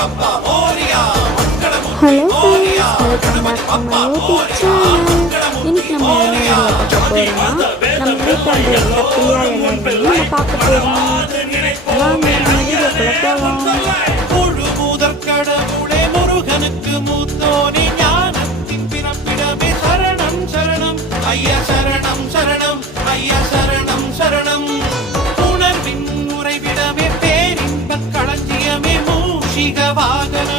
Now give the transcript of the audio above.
Hello friends, welcome back to my YouTube channel. இன்னைக்கு நம்ம என்ன வீடியோ பார்க்க போகிறோம்னா, நம்ம வீட்டில் இருந்த பிள்ளையார் எல்லாருமே நம்ம பார்க்க போகிறோம். வாங்க நம்ம வீடியோக்குள்ளே போகலாம். கடவுளே முருகனுக்கு மூத்தோனே ஞானத்தின் பிறப்பிடமே சரணம் சரணம் ஐயா சரணம் சரணம் ஐயா சரணம் சரணம் உணர்வின் உறைவிடமே பேரின்ப களஞ்சியமே மூஷிக வாகன